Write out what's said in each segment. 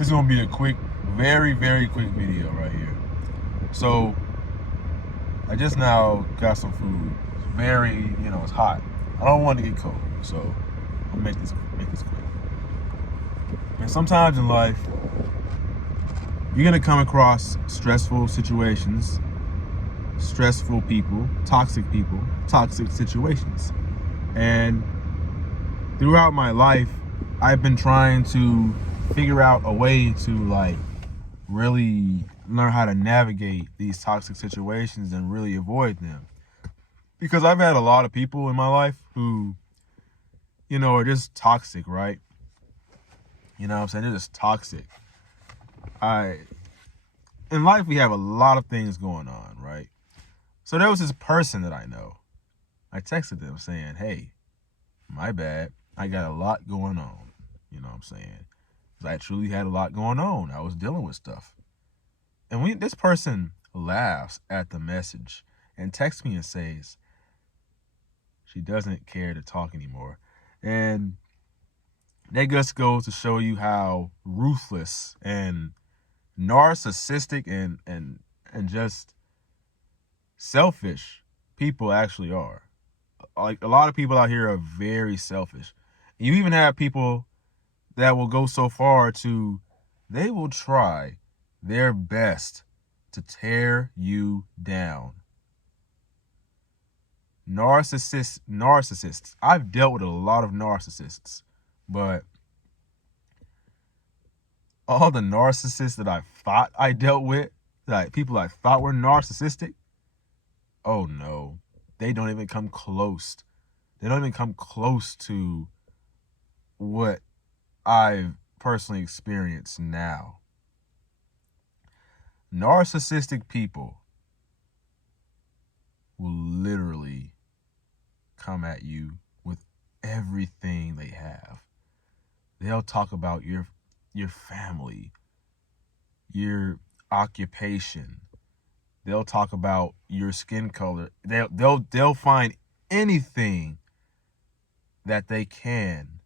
This is gonna be a quick, very, very quick video right here. So I just now got some food. It's very, it's hot. I don't want to get cold, so I'll make this quick. And sometimes in life, you're gonna come across stressful situations, stressful people, toxic situations. And throughout my life, I've been trying to figure out a way to really learn how to navigate these toxic situations and really avoid them. Because I've had a lot of people in my life who, are just toxic, right? You know what I'm saying? They're just toxic. In life, we have a lot of things going on, right? So there was this person that I know. I texted them saying, hey, my bad. I got a lot going on. You know what I'm saying? I truly had a lot going on. I was dealing with stuff. And this person laughs at the message and texts me and says she doesn't care to talk anymore. And that just goes to show you how ruthless and narcissistic and just selfish people actually are. Like, a lot of people out here are very selfish. You even have people that will go so far they will try their best to tear you down. Narcissists. I've dealt with a lot of narcissists, but all the narcissists that I thought I dealt with, like people I thought were narcissistic, oh no, they don't even come close. They don't even come close to what I've personally experienced now. Narcissistic people will literally come at you with everything they have. They'll talk about your family, your occupation. They'll talk about your skin color. They'll find anything that they can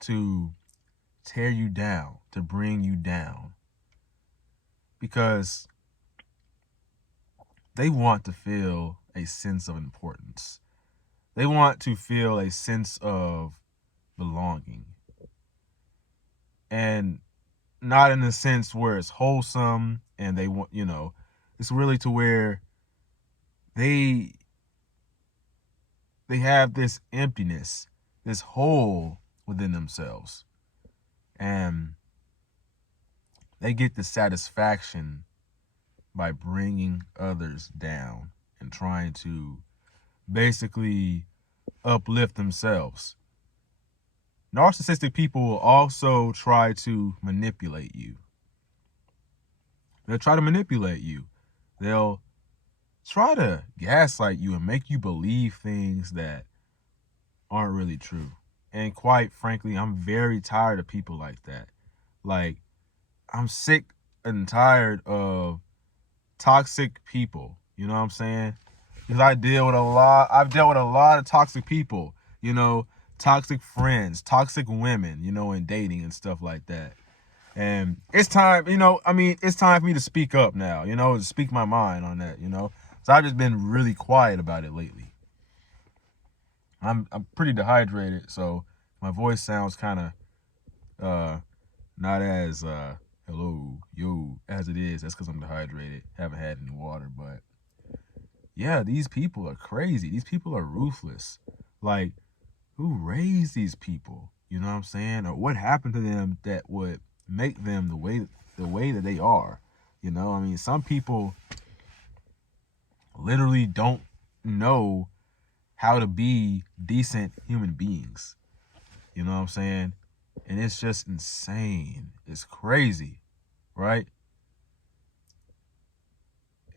to tear you down, to bring you down, because they want to feel a sense of importance. They want to feel a sense of belonging. And not in a sense where it's wholesome and they want, it's really to where they have this emptiness, this hole within themselves. And they get the satisfaction by bringing others down and trying to basically uplift themselves. Narcissistic people will also try to manipulate you. They'll try to manipulate you. They'll try to gaslight you and make you believe things that aren't really true. And quite frankly, I'm very tired of people like that. Like, I'm sick and tired of toxic people. You know what I'm saying? Because I've dealt with a lot of toxic people, toxic friends, toxic women, in dating and stuff like that. And it's time, it's time for me to speak up now, to speak my mind on that, So I've just been really quiet about it lately. I'm pretty dehydrated, so my voice sounds kind of not as hello, yo, as it is. That's because I'm dehydrated, haven't had any water. But yeah, these people are crazy. These people are ruthless. Like, who raised these people? You know what I'm saying? Or what happened to them that would make them the way that they are? Some people literally don't know how to be decent human beings. You know what I'm saying? And it's just insane. It's crazy, right?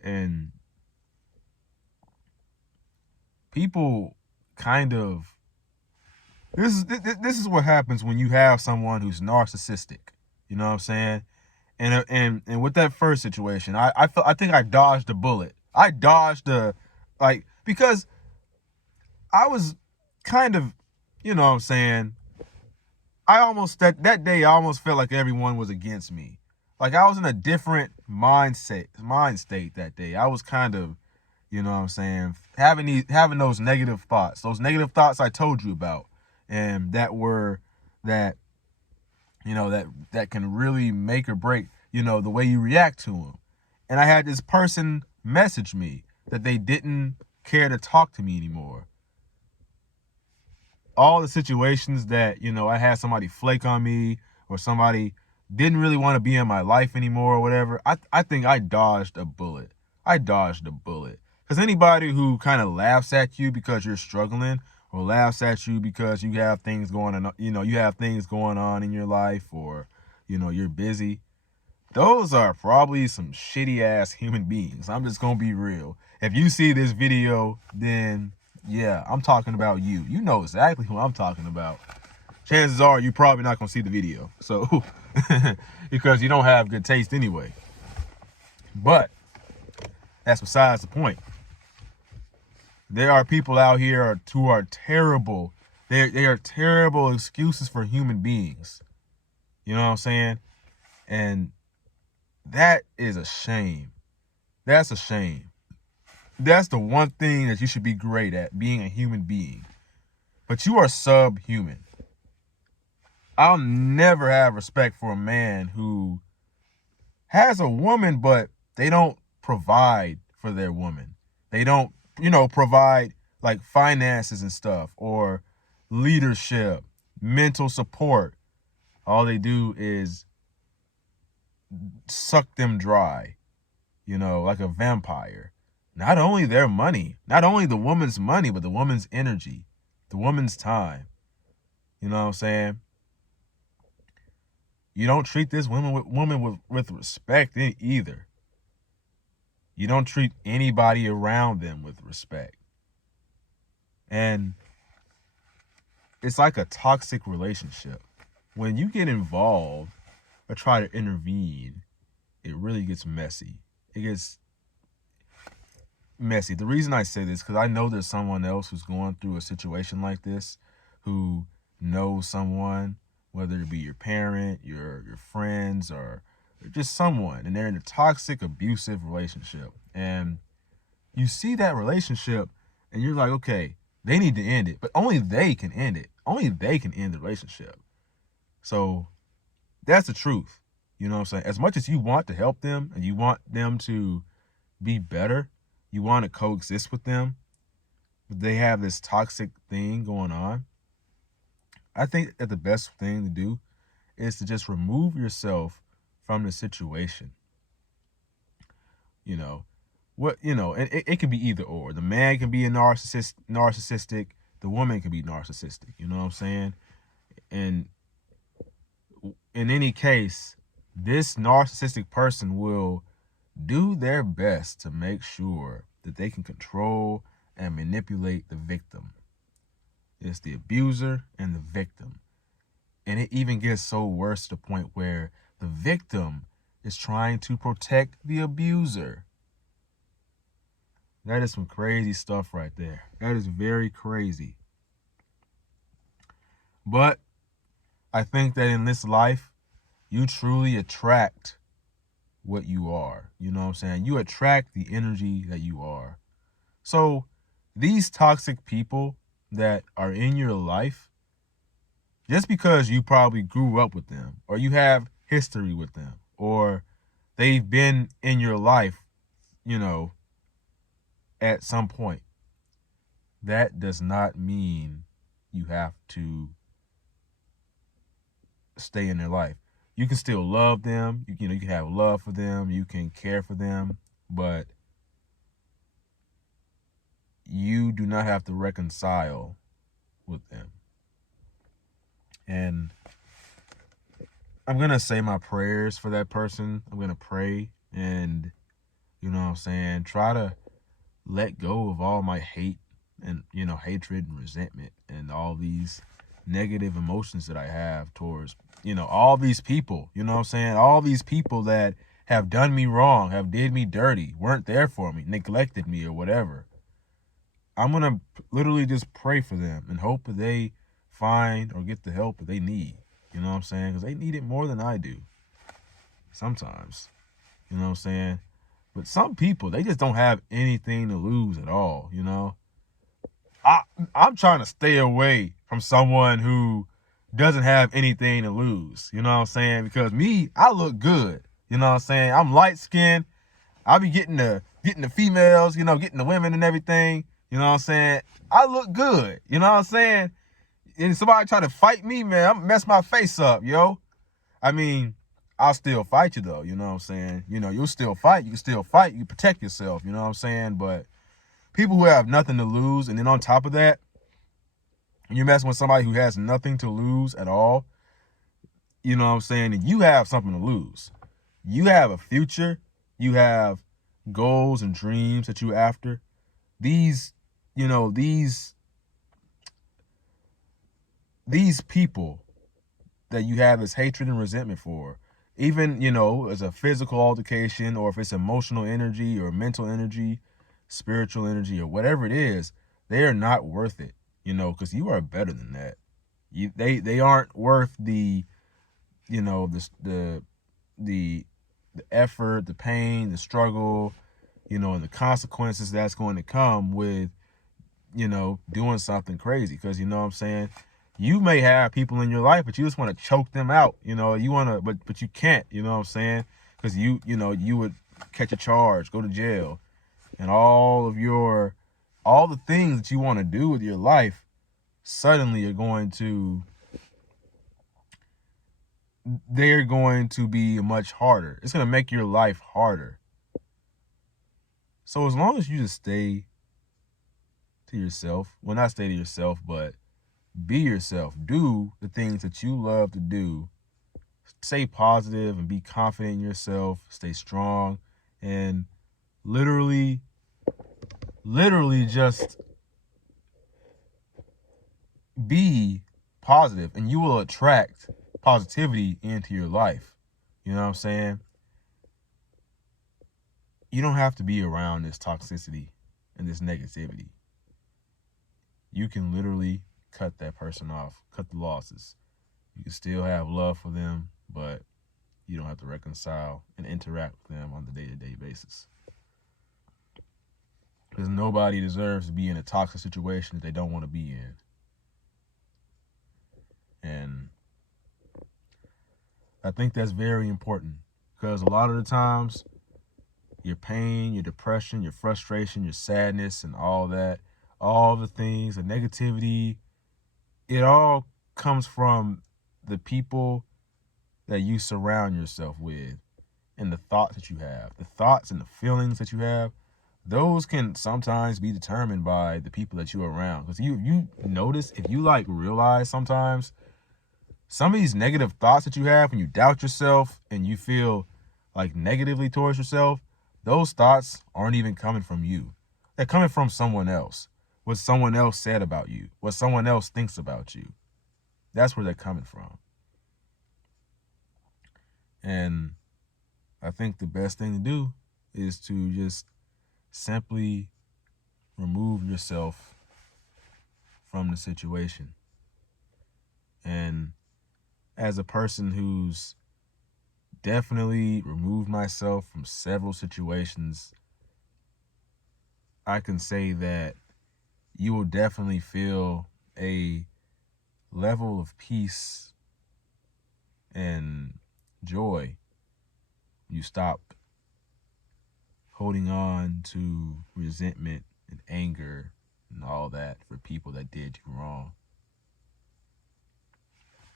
And people kind of this is what happens when you have someone who's narcissistic. You know what I'm saying? And with that first situation, I think I dodged a bullet. I dodged because I was kind of, you know what I'm saying, I almost that day I almost felt like everyone was against me. like I was in a different mind state that day. I was kind of, you know what I'm saying, having those negative thoughts I told you about, and that that can really make or break, the way you react to them. And I had this person message me that they didn't care to talk to me anymore. All the situations that, I had somebody flake on me, or somebody didn't really want to be in my life anymore or whatever, I think I dodged a bullet. Because anybody who kind of laughs at you because you're struggling, or laughs at you because you have things going on, in your life, or, you're busy, those are probably some shitty ass human beings. I'm just going to be real. If you see this video, then yeah, I'm talking about you. You know exactly who I'm talking about. Chances are you're probably not going to see the video. So, because you don't have good taste anyway. But that's besides the point. There are people out here who are terrible. They are terrible excuses for human beings. You know what I'm saying? And that is a shame. That's a shame. That's the one thing that you should be great at, being a human being. But you are subhuman. I'll never have respect for a man who has a woman, but they don't provide for their woman. They don't, provide like finances and stuff, or leadership, mental support. All they do is suck them dry, like a vampire. Not only their money, not only the woman's money, but the woman's energy, the woman's time. You know what I'm saying? You don't treat this woman with respect either. You don't treat anybody around them with respect. And it's like a toxic relationship. When you get involved or try to intervene, it really gets messy. It gets messy. The reason I say this, because I know there's someone else who's going through a situation like this, who knows someone, whether it be your parent, your friends, or just someone, and they're in a toxic, abusive relationship. And you see that relationship and you're like, okay, they need to end it, but only they can end it. Only they can end the relationship. So that's the truth. You know what I'm saying? As much as you want to help them and you want them to be better, you want to coexist with them, but they have this toxic thing going on. I think that the best thing to do is to just remove yourself from the situation. And it can be either or. The man can be a narcissistic, the woman can be narcissistic. You know what I'm saying? And in any case, this narcissistic person will do their best to make sure that they can control and manipulate the victim. It's the abuser and the victim. And it even gets so worse to the point where the victim is trying to protect the abuser. That is some crazy stuff right there. That is very crazy. But I think that in this life, you truly attract what you are. You know what I'm saying? You attract the energy that you are. So these toxic people that are in your life, just because you probably grew up with them, or you have history with them, or they've been in your life, at some point, that does not mean you have to stay in their life. You can still love them. You can have love for them. You can care for them, but you do not have to reconcile with them. And I'm going to say my prayers for that person. I'm going to pray and, try to let go of all my hate and, hatred and resentment and all these negative emotions that I have towards, all these people, all these people that have done me wrong, have did me dirty, weren't there for me, neglected me or whatever. I'm going to literally just pray for them and hope that they find or get the help that they need. You know what I'm saying? Because they need it more than I do. sometimes. You know what I'm saying? But some people, they just don't have anything to lose at all, you know? I'm trying to stay away from someone who doesn't have anything to lose, you know what I'm saying? Because me, I look good, you know what I'm saying? I'm light skinned. I be getting the females, you know, getting the women and everything, you know what I'm saying? I look good, you know what I'm saying? And somebody try to fight me, man, I'm mess my face up, yo. I mean, I'll still fight you though, you know what I'm saying? You know, you'll still fight, you can still fight, you can protect yourself, you know what I'm saying? But people who have nothing to lose, and then on top of that, you're messing with somebody who has nothing to lose at all, you know what I'm saying? And you have something to lose. You have a future, you have goals and dreams that you're after. These, you know, these people that you have this hatred and resentment for, even, you know, as a physical altercation, or if it's emotional energy or mental energy, spiritual energy, or whatever it is, they are not worth it, you know, because you are better than that. They aren't worth the, you know, the effort, the pain, the struggle, you know, and the consequences that's going to come with, you know, doing something crazy. Because, you know what I'm saying, you may have people in your life, but you just want to choke them out, you know, you want to, but you can't, you know what I'm saying? Because you know, you would catch a charge, go to jail, and all the things that you want to do with your life suddenly are going to, they're going to be much harder. It's going to make your life harder. So as long as you just stay to yourself, well, not stay to yourself, but be yourself, do the things that you love to do, stay positive and be confident in yourself, stay strong, and literally just be positive, and you will attract positivity into your life. You know what I'm saying? You don't have to be around this toxicity and this negativity. You can literally cut that person off, cut the losses. You can still have love for them, but you don't have to reconcile and interact with them on the day-to-day basis. Because nobody deserves to be in a toxic situation that they don't want to be in. And I think that's very important, because a lot of the times, your pain, your depression, your frustration, your sadness, and all that, all the things, the negativity, it all comes from the people that you surround yourself with, and the thoughts that you have. The thoughts and the feelings that you have, those can sometimes be determined by the people that you're around. Because you notice, if you like realize sometimes, some of these negative thoughts that you have when you doubt yourself and you feel like negatively towards yourself, those thoughts aren't even coming from you. They're coming from someone else. What someone else said about you, what someone else thinks about you. That's where they're coming from. And I think the best thing to do is to just simply remove yourself from the situation. And as a person who's definitely removed myself from several situations, I can say that you will definitely feel a level of peace and joy. You stop holding on to resentment and anger and all that for people that did you wrong.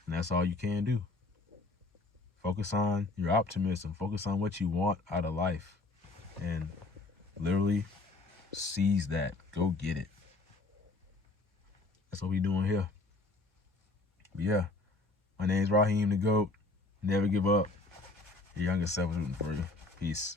And that's all you can do. Focus on your optimism. Focus on what you want out of life. And literally seize that. Go get it. That's what we doing here. But yeah, my name's Raheem the GOAT. Never give up. Your younger self is rooting for you. Peace.